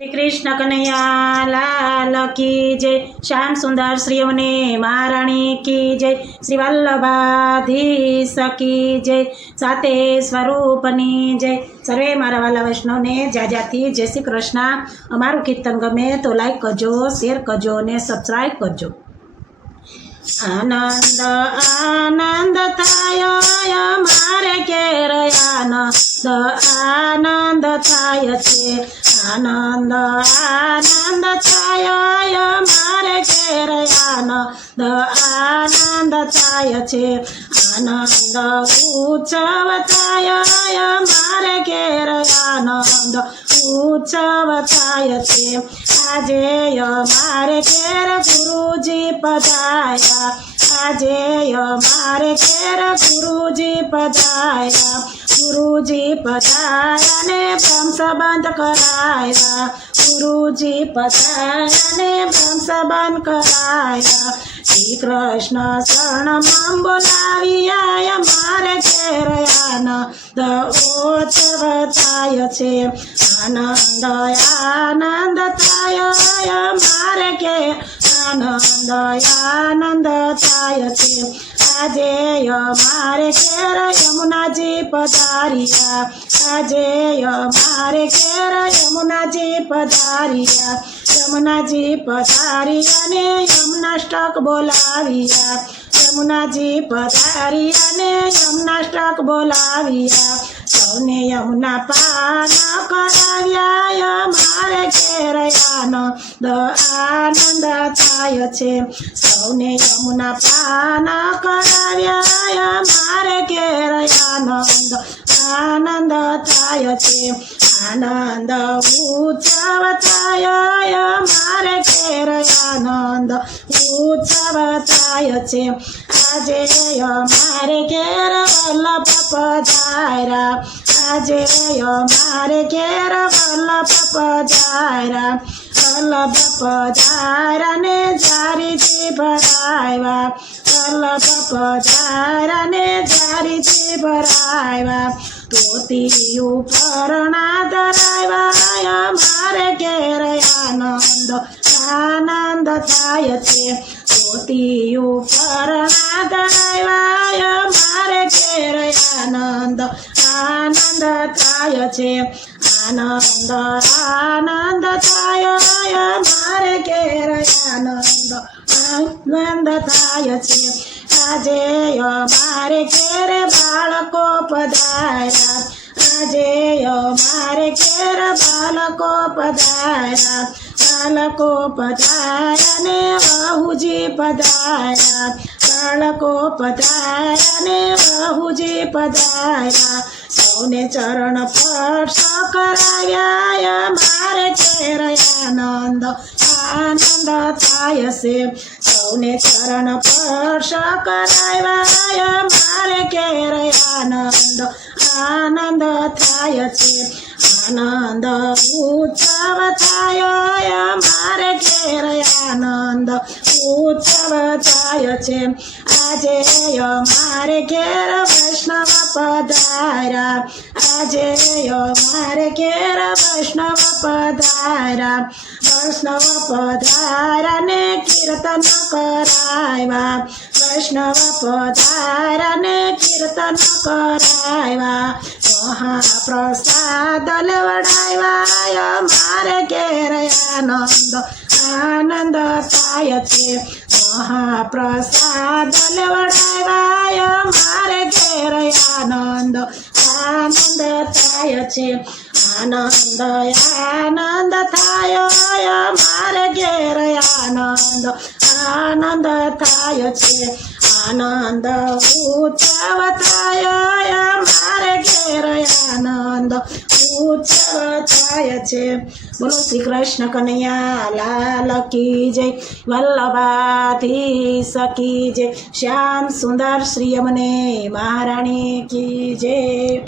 श्री कृष्ण कन्हैया लाल की जय। श्याम सुंदर श्री यमुने महाराणी की जय। श्री वल्लभाधीश की जय। साते स्वरूपनी जय। सर्वे मारा वाला वैष्णव ने जाजाती जय श्री कृष्ण। अमारू कीर्तन गमे तो लाइक करजो, शेर करजो ने सब्सक्राइब करजो। आनंद आनंद थायो मारे केर आनंद आनंद थाय छे। आनंद आनंद थायो मारे केर आनंद आनंद थाय छे। आनंद उत्सव थायो मारे केर आनंद उत्सव थाय छे। आजे मारे केर गुरुजी पधार्या। आजे मारे केर गुरुजी पधार्या। गुरुजी पधार्या ने ब्रह्म संबंध कराया। गुरुजी पधार्या ने ब्रह्म संबंध कराया। श्री कृष्ण शरणम बोलाविया मारे केर आनंद उत्सव थाय छे। आनंद आनंद थाय मारे के आनंद आनंद थाय छे। आजे मारे केर यमुनाजी पधार्या। आजे मारे केर यमुनाजी पधार्या। यमुनाजी पधार्या ने यमुनाष्टक बोलाविया। यमुनाजी पधार्या ने यमुनाष्टक बोलाविया। सौने यमुना पान कराव्या मारे केर आनंद आनंद थाय छे। सौने यमुना पान कराव्या मारे केर आनंद आनंद थाय छे। आनंद उत्सव थाय मारे केर आनंद उत्सव थाय छे। आजे मारे केर वल्लभ पधार्या। आजे मारे केर वल्लभ पधार्या। वल्लभ पधार्या ने झारीजी भराव्या। वल्लभ पधार्या ने झारीजी भराव्या। तोती उपरणा धराव्या मारे केर आनंद आनंद थाय छे। तोती उपरणा धराव्या मारे केर आनंद आनंद थाय छे। आनंद आनंद थाय मारे केर आनंद आनंद थाय छे। आजे मारे केर बाळको पधार्या। आजे मारे केर बाळको पधार्या। बाळको पधार्या ने बहुजी पधार्या। बाळको पधार्या ने बहुजी पधार्या। सौने चरण स्पर्श कराव्या मारे केर आनंद आनंद थाय छे। सौने चरण स्पर्श कराव्या मारे केर आनंद आनंद थाय छे। आनंद उत्सव थाय मारे केर आनंद उत्सव थाय छे। आजे मारे केर वैष्णव पधार्या। आजे मारे केर वैष्णव पधार्या। वैष्णव पधार्या ने कीर्तन कराव्या। वैष्णव पधार्या ने कीर्तन कराव्या। महाप्रसाद लेवडाव्या मारे केर आनंद आनंद थाय छे। महाप्रसाद लेवडाव्या मारे केर आनंद आनंद थाय छे। आनंद आनंद थाय मारे केर आनंद आनंद थाय छे। आनंद उत्सव थाय मारे केर आनंद उत्सव थाय छे। बोलो श्री कृष्ण कन्हैया लाल की जय। वल्लभाधीश की जय। श्याम सुंदर श्री यमुने महाराणी की जय।